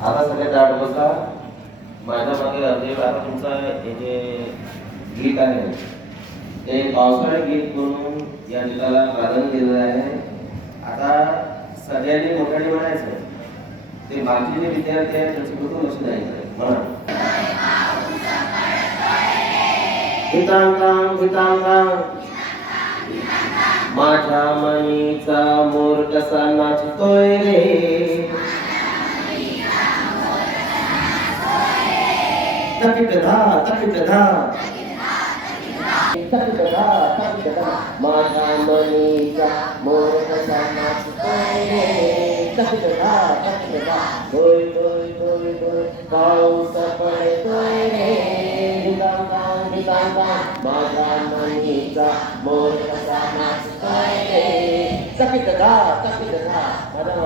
आता सगळे दाट बसा. माझ्या मागे अर्धे आता तुमचं हे जे गीत आहे ते पावसाळी गीत म्हणून या गीताला प्राधान्य दिलेलं आहे. आता सगळ्यांनी मोठ्याने म्हणायचं. ते बाकी जे विद्यार्थी आहेत त्यांचं कुठून लक्ष द्यायचं म्हणा. गीतांगांग गीतांगांग माझ्या मनीचा मोर कसा नाचतोय रे. तकिटधा तकिटधा तकिटधा तकिटधा माझ्या मनीचा मोर कसा नाचतोय रे. तकिटधा तकिटधा डोय डोय डोय डोय पाऊस पडतोय रे. गीतांगांग गीतांगांग माझ्या मनीचा मोर कसा नाचतोय रे. तकिटधा तकिटधा माझ्या